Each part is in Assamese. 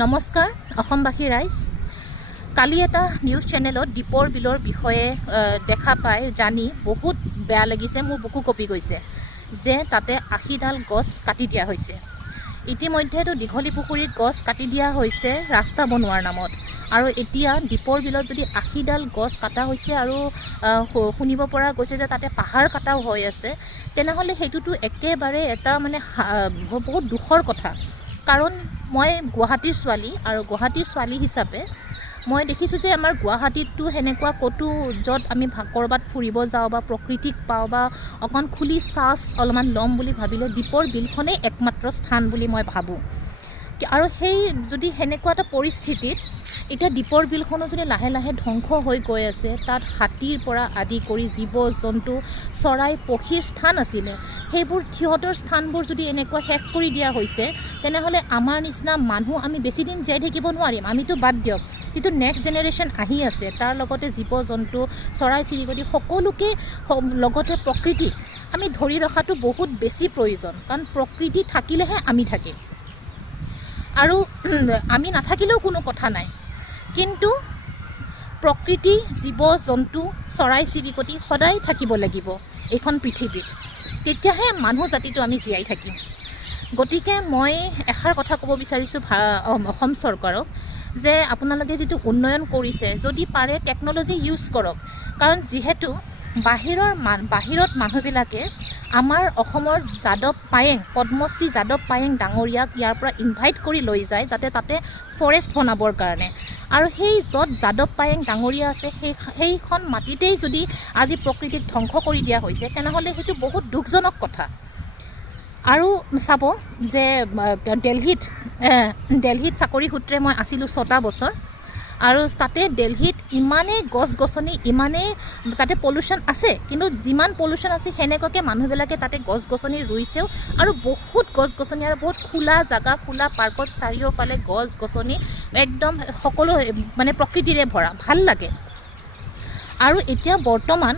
নমস্কাৰ অসমবাসী ৰাইজ কালি এটা নিউজ চেনেলত দীপৰ বিলৰ বিষয়ে দেখা পাই জানি বহুত বেয়া লাগিছে মোৰ বুকু কপি গৈছে যে তাতে ৮০ডাল গছ কাটি দিয়া হৈছে ইতিমধ্যেতো দীঘলী পুখুৰীত গছ কাটি দিয়া হৈছে ৰাস্তা বনোৱাৰ নামত আৰু এতিয়া দীপৰ বিলত যদি ৮০ডাল গছ কাটা হৈছে আৰু শুনিব পৰা গৈছে যে তাতে পাহাৰ কাটাও হৈ আছে তেনেহ'লে সেইটোতো একেবাৰে এটা মানে বহুত দুখৰ কথা কাৰণ মই গুৱাহাটীৰ ছোৱালী আৰু গুৱাহাটীৰ ছোৱালী হিচাপে মই দেখিছোঁ যে আমাৰ গুৱাহাটীততো সেনেকুৱা ক'তো য'ত আমি ক'ৰবাত ফুৰিব যাওঁ বা প্ৰকৃতিক পাওঁ বা অকণ খুলি চাৰ্জ অলপমান ল'ম বুলি ভাবিলে দীপৰ বিলখনেই একমাত্ৰ স্থান বুলি মই ভাবোঁ আৰু সেই যদি সেনেকুৱা এটা পৰিস্থিতিত এতিয়া দীপৰ বিলখনো যদি লাহে লাহে ধ্বংস হৈ গৈ আছে তাত হাতীৰ পৰা আদি কৰি জীৱ জন্তু চৰাই পক্ষীৰ স্থান আছিলে সেইবোৰ সিহঁতৰ স্থানবোৰ যদি এনেকুৱা শেষ কৰি দিয়া হৈছে তেনেহ'লে আমাৰ নিচিনা মানুহ আমি বেছি দিন জীয়াই থাকিব নোৱাৰিম আমিতো বাদ দিয়ক যিটো নেক্সট জেনেৰেশ্যন আহি আছে তাৰ লগতে জীৱ জন্তু চৰাই চিৰিকটি সকলোকে লগতে প্ৰকৃতি আমি ধৰি ৰখাটো বহুত বেছি প্ৰয়োজন কাৰণ প্ৰকৃতি থাকিলেহে আমি থাকিম আৰু আমি নাথাকিলেও কোনো কথা নাই কিন্তু প্ৰকৃতি জীৱ জন্তু চৰাই চিৰিকটি সদায় থাকিব লাগিব এইখন পৃথিৱীত তেতিয়াহে মানুহ জাতিটো আমি জীয়াই থাকিম গতিকে মই এষাৰ কথা ক'ব বিচাৰিছোঁ অসম চৰকাৰক যে আপোনালোকে যিটো উন্নয়ন কৰিছে যদি পাৰে টেকন'লজি ইউজ কৰক কাৰণ যিহেতু বাহিৰত মানুহবিলাকে আমাৰ অসমৰ যাদৱ পায়েং পদ্মশ্ৰী যাদৱ পায়েং ডাঙৰীয়াক ইয়াৰ পৰা ইনভাইট কৰি লৈ যায় যাতে তাতে ফৰেষ্ট বনাবৰ কাৰণে আৰু সেই য'ত যাদৱ পায়েং ডাঙৰীয়া আছে সেইখন মাটিতেই যদি আজি প্ৰকৃতিক ধ্বংস কৰি দিয়া হৈছে তেনেহ'লে সেইটো বহুত দুখজনক কথা আৰু চাব যে দিল্লীত চাকৰি সূত্ৰে মই আছিলোঁ ৬টা বছৰ আৰু তাতে দিল্লীত ইমানেই গছ গছনি ইমানেই তাতে পলিউশ্যন আছে কিন্তু যিমান পলিউশ্যন আছে সেনেকুৱাকৈ মানুহবিলাকে তাতে গছ গছনি ৰুইছেও আৰু বহুত গছ গছনি আৰু বহুত খোলা জেগা খোলা পাৰ্কত চাৰিওফালে গছ গছনি একদম সকলো মানে প্ৰকৃতিৰে ভৰা ভাল লাগে আৰু এতিয়া বৰ্তমান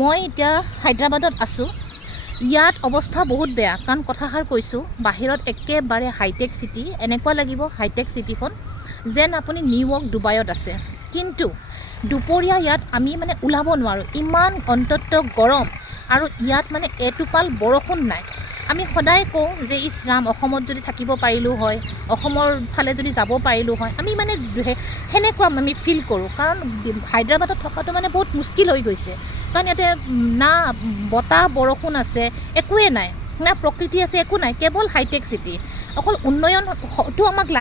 মই এতিয়া হায়দৰাবাদত আছোঁ ইয়াত অৱস্থা বহুত বেয়া কাৰণ কথাষাৰ কৈছোঁ বাহিৰত একেবাৰে হাইটেক চিটি এনেকুৱা লাগিব হাইটেক চিটিখন যেন আপুনি নিউয়ৰ্ক ডুবাইত আছে কিন্তু দুপৰীয়া ইয়াত আমি মানে ওলাব নোৱাৰোঁ ইমান অন্তত গৰম আৰু ইয়াত মানে এটোপাল বৰষুণ নাই আমি সদায় কওঁ যে ইছৰাম অসমত যদি থাকিব পাৰিলোঁ হয় অসমৰ ফালে যদি যাব পাৰিলোঁ হয় আমি মানে সেনেকুৱা আমি ফিল কৰোঁ কাৰণ হায়দৰাবাদত থকাটো মানে বহুত মুস্কিল হৈ গৈছে কাৰণ ইয়াতে না বতাহ বৰষুণ আছে একোৱে নাই না প্ৰকৃতি আছে একো নাই কেৱল হাইটেক চিটি অকল উন্নয়নটো আমাক